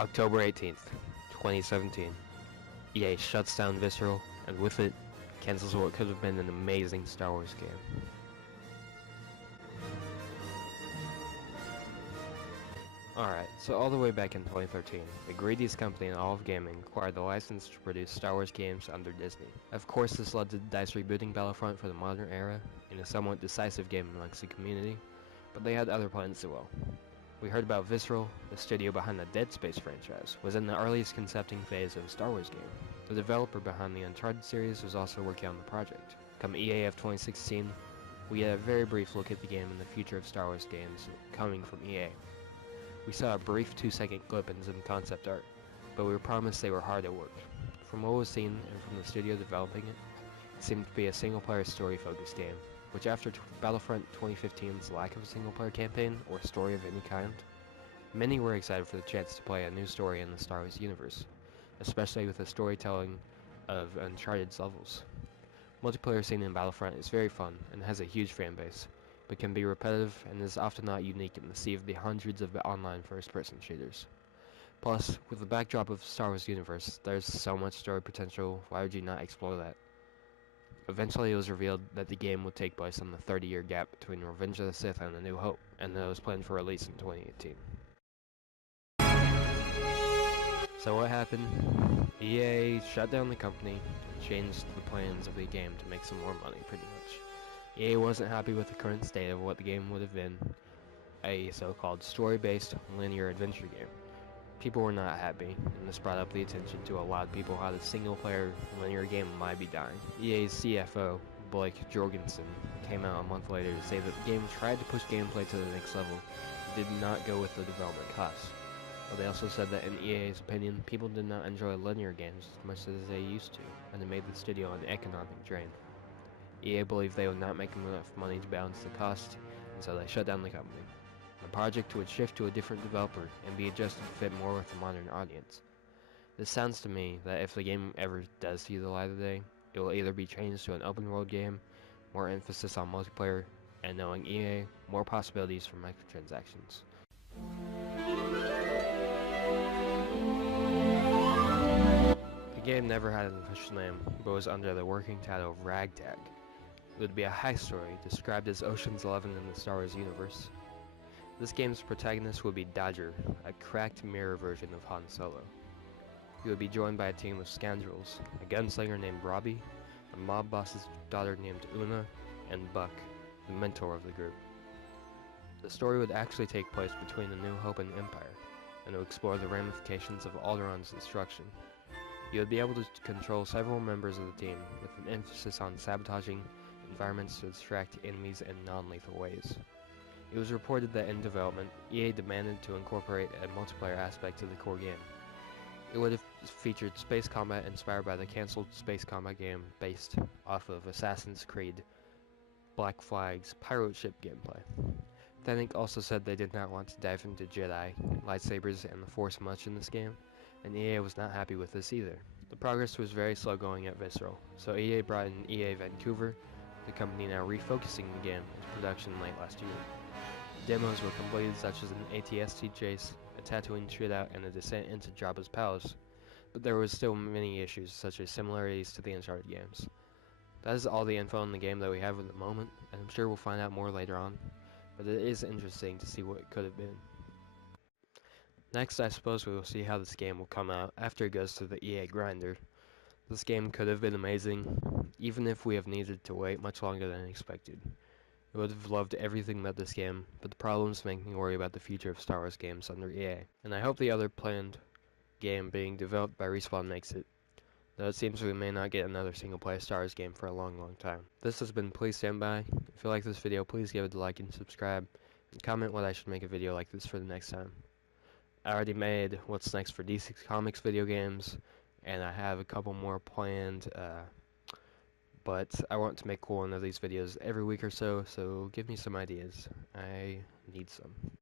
October 18th, 2017. EA shuts down Visceral, and with it, cancels what could have been an amazing Star Wars game. Alright, so all the way back in 2013, the greediest company in all of gaming acquired the license to produce Star Wars games under Disney. Of course, this led to DICE rebooting Battlefront for the modern era, in a somewhat decisive game amongst the community, but they had other plans as well. We heard about Visceral, the studio behind the Dead Space franchise, was in the earliest concepting phase of a Star Wars game. The developer behind the Uncharted series was also working on the project. Come EAF 2016, we had a very brief look at the game and the future of Star Wars games coming from EA. We saw a brief 2-second clip and some concept art, but we were promised they were hard at work. From what was seen and from the studio developing it, it seemed to be a single-player story-focused game, which after Battlefront 2015's lack of a single-player campaign or story of any kind, many were excited for the chance to play a new story in the Star Wars universe, especially with the storytelling of Uncharted's levels. Multiplayer scene in Battlefront is very fun and has a huge fan base, but can be repetitive and is often not unique in the sea of the hundreds of online first-person shooters. Plus, with the backdrop of Star Wars universe, there's so much story potential, why would you not explore that? Eventually it was revealed that the game would take place on the 30-year gap between Revenge of the Sith and A New Hope, and that it was planned for release in 2018. So what happened? EA shut down the company and changed the plans of the game to make some more money, pretty much. EA wasn't happy with the current state of what the game would have been, a so-called story-based linear adventure game. People were not happy, and this brought up the attention to a lot of people how the single-player linear game might be dying. EA's CFO, Blake Jorgensen, came out a month later to say that the game tried to push gameplay to the next level, and did not go with the development costs. But they also said that in EA's opinion, people did not enjoy linear games as much as they used to, and it made the studio an economic drain. EA believed they would not make enough money to balance the cost, and so they shut down the company. The project would shift to a different developer and be adjusted to fit more with the modern audience. This sounds to me that if the game ever does see the light of day, it will either be changed to an open world game, more emphasis on multiplayer, and knowing EA, more possibilities for microtransactions. The game never had an official name, but was under the working title of Ragtag. It would be a heist story, described as Ocean's 11 in the Star Wars universe. This game's protagonist would be Dodger, a cracked mirror version of Han Solo. He would be joined by a team of scoundrels, a gunslinger named Robbie, a mob boss's daughter named Una, and Buck, the mentor of the group. The story would actually take place between the New Hope and Empire, and would explore the ramifications of Alderaan's destruction. You would be able to control several members of the team, with an emphasis on sabotaging environments to distract enemies in non-lethal ways. It was reported that in development, EA demanded to incorporate a multiplayer aspect to the core game. It would have featured space combat inspired by the cancelled space combat game based off of Assassin's Creed Black Flag's pirate ship gameplay. Thennick also said they did not want to dive into Jedi, lightsabers, and the Force much in this game, and EA was not happy with this either. The progress was very slow going at Visceral, so EA brought in EA Vancouver, the company now refocusing the game into production late last year. Demos were completed such as an ATST chase, a Tatooine shootout, and a descent into Jabba's palace, but there was still many issues such as similarities to the Uncharted games. That is all the info on the game that we have at the moment, and I'm sure we'll find out more later on, but it is interesting to see what it could have been. Next, I suppose we will see how this game will come out after it goes to the EA grinder. This game could have been amazing, even if we have needed to wait much longer than expected. I would have loved everything about this game, but the problems make me worry about the future of Star Wars games under EA, and I hope the other planned game being developed by Respawn makes it, though it seems we may not get another single-player Star Wars game for a long time. This has been Please Stand By. If you like this video, please give it a like and subscribe, and comment what I should make a video like this for the next time. I already made What's Next for DC Comics video games, and I have a couple more planned, but I want to make one of these videos every week or so, so give me some ideas. I need some.